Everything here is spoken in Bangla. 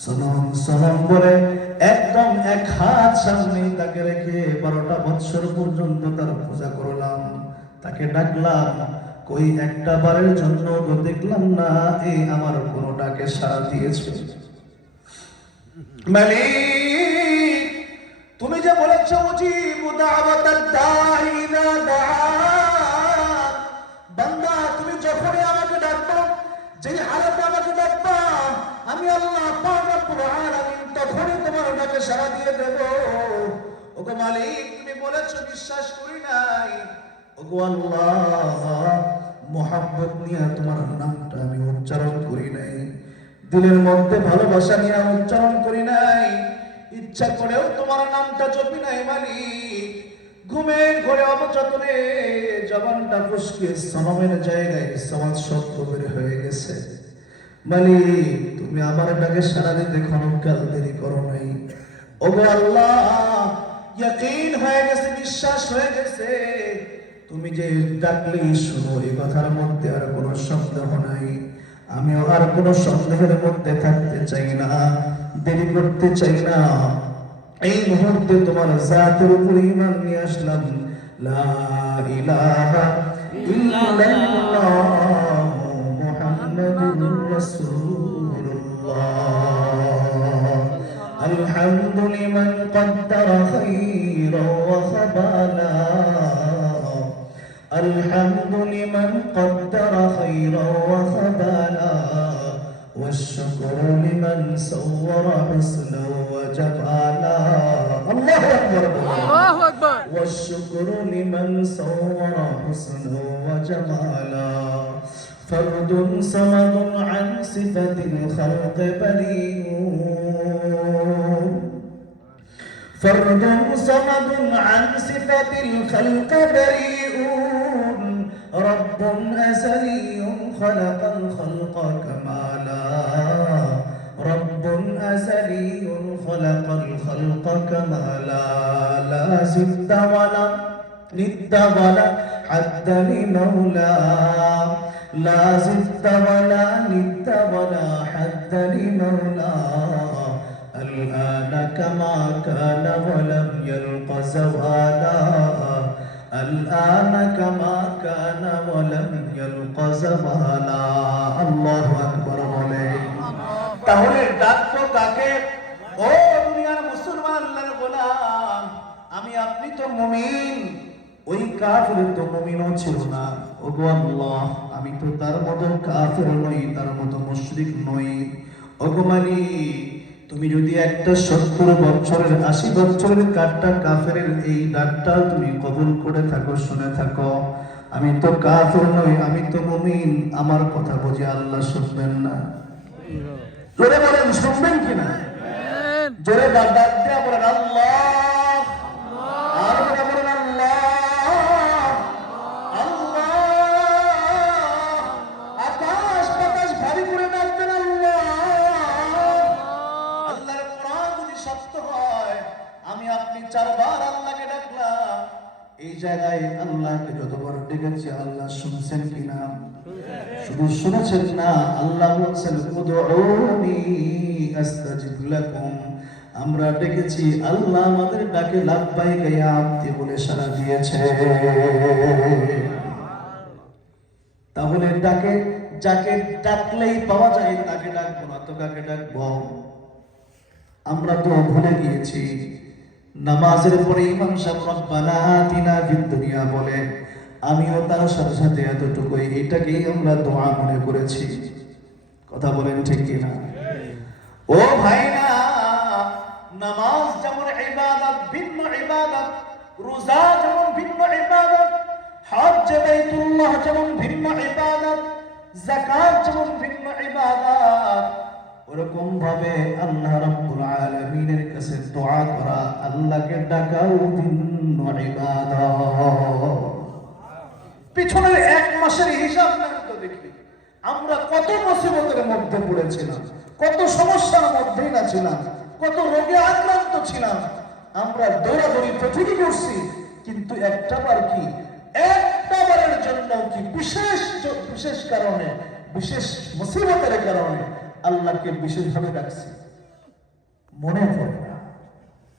সনম সনম বলে একদম এক হাত সামনে তাকে রেখে 12টা বছর পর্যন্ত তার পূজা করলাম, তাকে ডাকলাম, কই একটা বারের জন্য তো দেখলাম না এই আমার কোনো ডাকে সাড়া দিয়েছে। মালিক, তুমি যে বলেছো মুজিবু দাওয়াতাদ দাঈ ইযা দাআন, বান্দা তুমি যখনই আমাকে ডাকবা, যেই হালাতে আমাকে ডাকবা, আমি আল্লাহ পাক রব্বুল আলামিন তখনই তোমার ডাকে সাড়া দিয়ে দেব। ওগো মালিক, তুমি বলেছো, বিশ্বাস করি নাই। ওগো আল্লাহ, মুহাব্বত নিয়ে তোমার নামটা আমি উচ্চারণ করি নাই, দিলের মধ্যে ভালোবাসা নিয়ে উচ্চারণ করি নাই, ইচ্ছা করেও তোমার নামটা জপি নাই। মালিক, ঘুমের ঘরে অবচেতনে জবানটা ফসকে সনমের জায়গায় সমাজ শব্দ বের হয়ে গেছে। মালিক, তুমি আমার ডাকে সাড়া দিতে ক্ষণকাল দেরি করো নাই। ওগো আল্লাহ, ইয়াকিন হয়ে গেছে, বিশ্বাস হয়ে গেছে, তুমি যে ডাকলেই শুনো, এই কথার মধ্যে আর কোনো সন্দেহ নাই। আমিও আর কোনো সন্দেহের মধ্যে থাকতে চাই না, দেরি করতে চাই না। এই মুহূর্তে তোমার জাতের উপর ঈমান নিয়ে আসলাম। লা ইলাহা ইল্লাল্লাহ মুহাম্মাদুর রাসূলুল্লাহ। আলহামদু লিমান কদ্দারা খায়রান ওয়া খাবালা। الحمد لمن قدر خيرا وخبالا، والشكر لمن صور حسنا وجمالا. الله أكبر، الله أكبر. والشكر لمن صور حسنا وجمالا. فرد صمد عن صفة الخلق بريء، فرد صمد عن صفة الخلق بريء، رب أزلي خلق الخلق كمالا، رب أزلي خلق الخلق كمالا. لا زد ولا ند ولا حد لمولى، لا زد ولا ند ولا حد لمولى. الآن كما كان ولم يلق زوالا، الآن كما كان ولم يلق زوالا. الله أكبر عليك. তাহলে ডাকতো কাকে? ও দুনিয়ার মুসলমান, আল্লাহর গোলাম, আমি আপনি তো মুমিন, ওই কাফির তো মুমিনও ছিল না। ওগো আল্লাহ, আমি তো তার মতো কাফির নই, তার মতো মুশরিক নই। ওগো মালিক, তুমি যদি একটা 70 বছরের 80 বছরের কাটটা কাফেরের এই ডাকটা তুমি কবুল করে থাকো, শুনে থাকো, আমি তো কাফের নই, আমি তো মুমিন, আমার কথা বুঝে আল্লাহ শুনবেন না? জোরে বলেন, শুনবেন কিনা? জোরে ডাক দেয়া বলেন আল্লাহ, আর বলেন আল্লাহ, আল্লাহ। আকাশ বাতাস ভারী করে ডাকবেন আল্লাহ। আল্লাহর কোরআন যদি সত্য হয়, আমি আপনি 4 বার আল্লাহকে ডাকলাম, এই জায়গায় আল্লাহকে যতবার ডেকেছি আল্লাহ শুনছেন কিনা? শুধু শুনেছেন না, আল্লাহ বলছেন উদউনি আস্তাজিব লাকুম। আমরা ডেকেছি, আল্লাহ আমাদের ডাকে লাব্বাইক ইয়া আবদি বলে সাড়া দিয়েছে। তাহলে ডাকে, যাকে ডাকলেই পাওয়া যায় তাকে ডাকবো না তো কাকে ডাকবো? আমরা তো ভুলে গিয়েছি। নামাজের পরে ইমাম সাহেব রব্বানা আতিনা ফিদ দুনিয়া বলে, আমিও তার সাথে সাথে এতটুকুই, এটাকেই আমরা দোয়া মনে করেছি। কথা বলেন ঠিক কিনা? ও ভাইরা, নামাজ যেমন ইবাদত, ভিন্ন ইবাদত, রোজা যেমন ভিন্ন ইবাদত, হজ বাইতুল্লাহ যেমন ভিন্ন ইবাদত, যাকাত যেমন ভিন্ন ইবাদত, ওরকম ভাবে আল্লাহ রাব্বুল আলামিনের কাছে দোয়া করা, আল্লাহকে ডাকাও ভিন্ন ইবাদত। পিছনের 1 মাসের হিসাব নেন তো দেখি, আমরা কত মুসিবতের মধ্যে পড়েছিলাম, কত সমস্যার মধ্যেই না ছিলাম, কত রোগে আক্রান্ত ছিলাম। আমরা দৌড়াদৌড়ি তো ঠিকই করছি, কিন্তু একটা বারের জন্য কি বিশেষ কারণে, বিশেষ মুসিবতের কারণে আল্লাহকে বিশেষভাবে ডাকছি? মনে পড়ে।